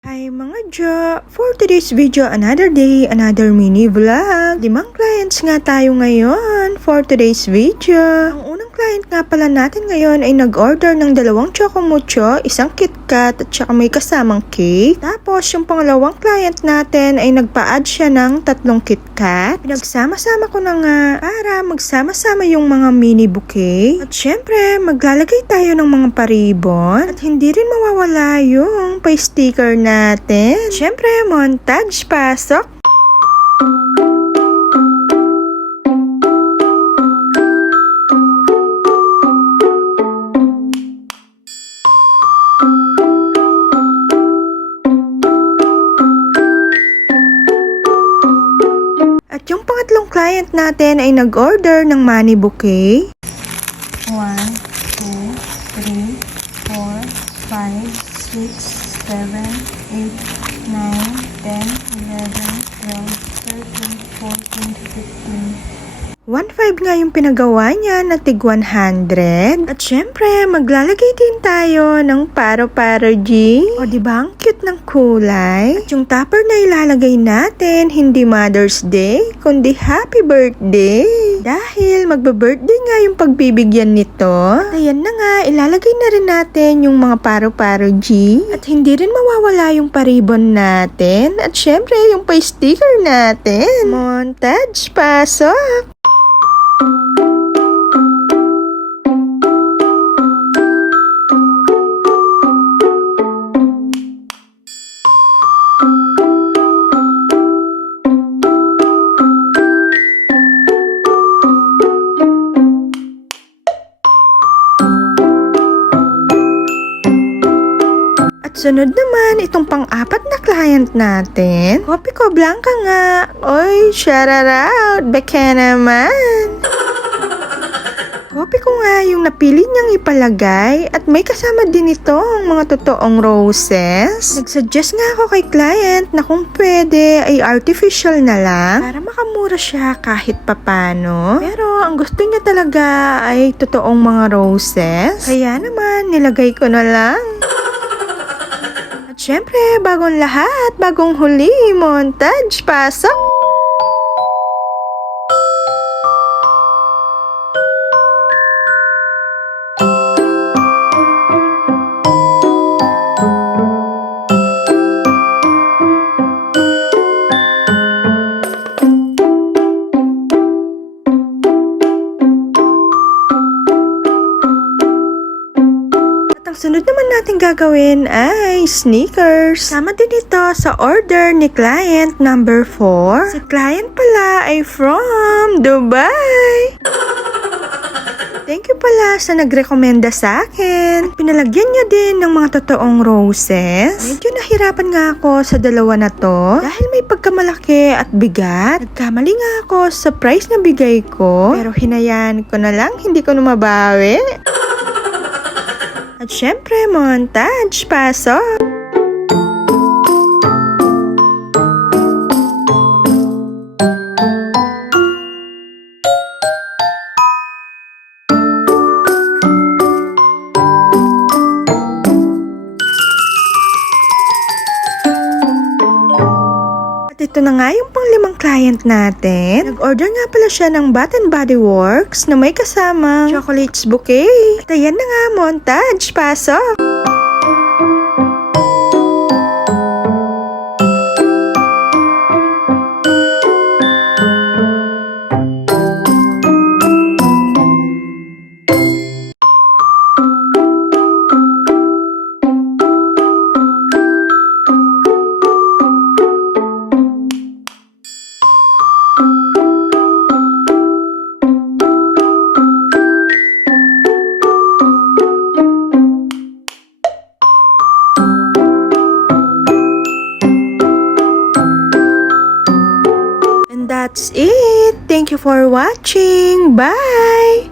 Hi mga Jo! For today's video, another day, another mini vlog. 5 clients nga tayo ngayon for today's video. Ang unang client nga pala natin ngayon ay nag-order ng 2 Choco Mucho, 1 KitKat at saka may kasamang cake. Tapos yung pangalawang client natin ay nagpa-add siya ng 3 KitKat. Pinagsama-sama ko na nga para magsama-sama yung mga mini bouquet. At syempre, maglalagay tayo ng mga paribon at hindi rin mawawala yung pa-sticker natin. Syempre, montage, pasok! At yung pangatlong client natin ay nag-order ng money bouquet. 1, 2, 3, 4, 5, 6, 7, 8, 9, 10, 11, 12, 13, 14, 15. 1.5 nga yung pinagawa niya na tig 100. At syempre, maglalagay din tayo ng paro-paro G. O diba ang cute ng kulay? At yung topper na ilalagay natin, hindi Mother's Day, kundi Happy Birthday. Dahil magbe-birthday nga yung pagbibigyan nito. At ayan na nga, ilalagay na rin natin yung mga paro-paro G. At hindi rin mawawala yung paribon natin. At syempre, yung pa-sticker natin. Montage, pasok! Sunod naman, itong pang-apat na client natin. Kopi ko Blanca nga. Oy, shout out. Baka naman. Kopi ko nga yung napili niyang ipalagay at may kasama din itong mga totoong roses. Nagsuggest nga ako kay client na kung pwede ay artificial na lang para makamura siya kahit papano. Pero ang gusto niya talaga ay totoong mga roses. Kaya naman, nilagay ko na lang. Siyempre, bagong lahat, bagong huli, montage, pasok! Ang sunod naman natin gagawin ay sneakers. Sama din ito sa order ni client number 4. Si client pala ay from Dubai. Thank you pala sa nagrekomenda sa akin. Pinalagyan niya din ng mga totoong roses. Medyo nahirapan nga ako sa dalawa na to dahil may pagkamalaki at bigat. Nagkamali nga ako sa price na bigay ko. Pero hinayaan ko na lang, hindi ko na mabawi. At syempre, montage, pasok! Ito na nga yung pang-5 client natin. Nag-order nga pala siya ng Bath & Body Works na may kasamang chocolates bouquet. At ayan na nga, montage, pasok! That's it. Thank you for watching. Bye!